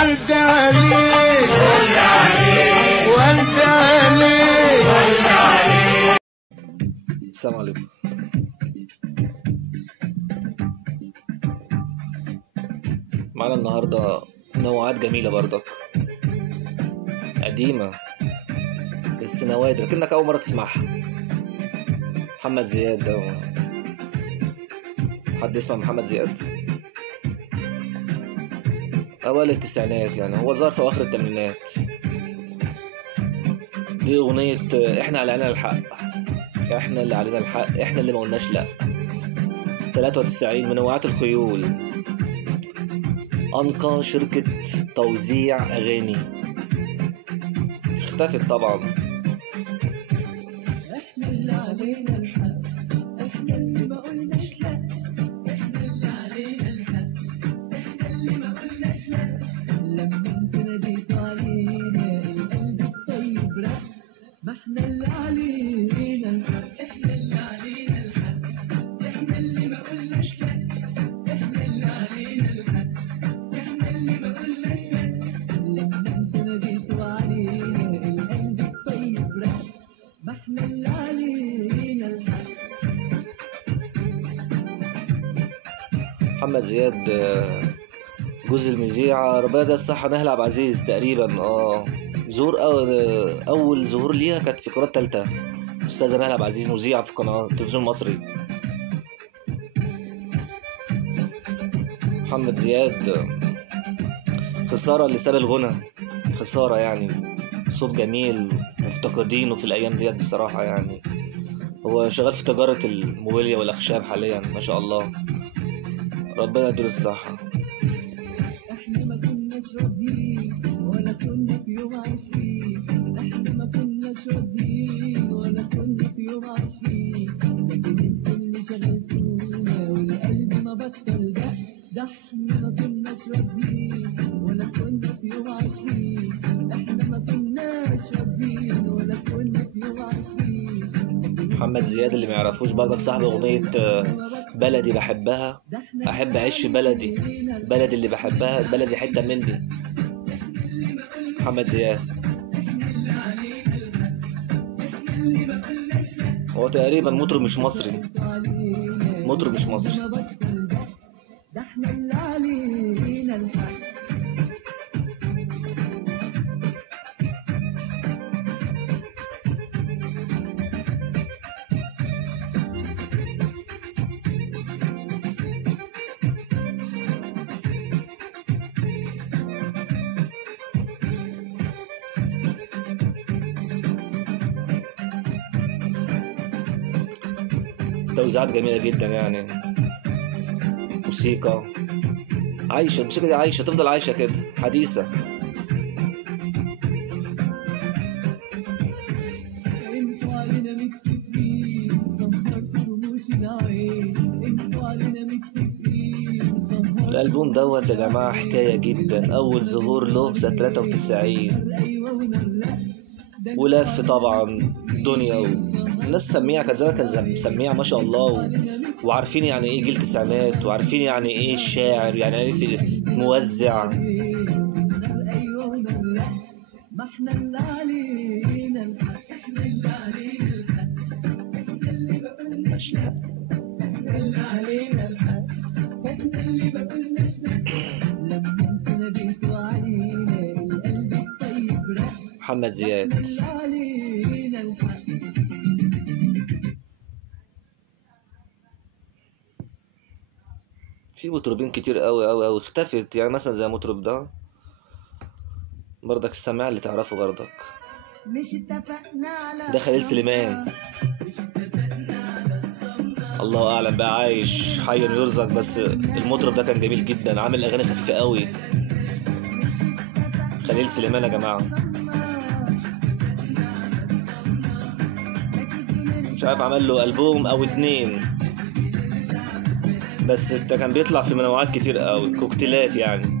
وانت عليك وانت عليك. السلام عليكم. معنا النهارده نوعات جميلة برضك قديمة بس نوادر كأنك أول مرة تسمعها. محمد زياد ده، حد يسمع محمد زياد؟ أوائل التسعينات يعني، هو ظهر في أواخر الثمانينات. دي أغنية إحنا اللي علينا الحق، إحنا اللي علينا الحق، إحنا اللي ما قلناش لأ. 93 من نوعات الخيول، أنقى شركة توزيع أغاني، اختفت طبعا. احنا اللي علينا الحق، احنا اللي ما قلناش لا، احنا اللي علينا الحق، احنا اللي ما قلناش لا. لما انت ناديتوا علينا القلب الطيب رق، ما احنا اللي علينا الحق، احنا اللي علينا الحق، احنا اللي ما قلناش لا، احنا اللي علينا الحق، احنا اللي ما قلناش لا. لما انت ناديتوا علينا القلب الطيب رق، ما احنا اللي علينا الحق. محمد زياد جزء المذيعة ربنا الصحة نهلة عبد العزيز تقريبا. ظهور أول ظهور ليها كانت في قناة تالتة، أستاذة نهلة عبد العزيز مذيعة في قناة التلفزيون المصري. محمد زياد خسارة اللي ساب الغنى، خسارة يعني، صوت جميل مفتقدينه في الأيام ديت بصراحة يعني. هو شغال في تجارة الموبيليا والأخشاب حاليا ما شاء الله، ربنا يديله الصحة. احنا ما كناش راضيين ولا كنا في يوم عايشين، احنا ما كناش راضيين ولا كنا في يوم عايشين، لكن انتوا اللي شغلتونا والقلب ما بطل ده. ده احنا ما كناش راضيين ولا كنا في يوم عايشين، احنا ما كناش راضيين ولا كنا في يوم عايشين. محمد زياد اللي ما يعرفوش برضك صاحب أغنية بلدي بحبها، أحب أعيش في بلدي، بلدي اللي بحبها، بلدي حتة مني. محمد زياد هو تقريبا مطرب مش مصري، مطرب مش مصري. ده احنا اللي علينا الحق. توزيعات جميلة جدا يعني، موسيقى عايشة، الموسيقى دي عايشة، تفضل عايشة كده، حديثة. انتوا علينا متفقين ظهرتوا رموش العين، انتوا علينا متفقين ظهرتوا. الألبوم دوت يا جماعة حكاية جدا، أول ظهور له سنة 93 ولف طبعا دنيا الناس سميعة، كان زمان كان سميعة ما شاء الله، وعارفين يعني ايه جيل تسعينات، وعارفين يعني ايه الشاعر، يعني ايه في موزع. ما احنا اللي علينا الحق، احنا اللي علينا الحق، احنا اللي ما قلناش لا، احنا اللي علينا الحق، احنا اللي ما قلناش لا. لما انتوا ناديتوا علينا القلب الطيب رق، محمد زياد اللي علينا الحق. في مطربين كتير قوي قوي قوي اختفت، يعني مثلا زي مطرب ده برضك السماع اللي تعرفه برضك، مش اتفقنا على ده خليل سليمان، الله اعلم بقى عايش حي يرزق، بس المطرب ده كان جميل جدا، عامل اغاني خفيفه قوي. خليل سليمان يا جماعه، مش عارف عمل له ألبوم او 2 بس ده كان بيطلع في منوعات كتير قوي، كوكتيلات يعني.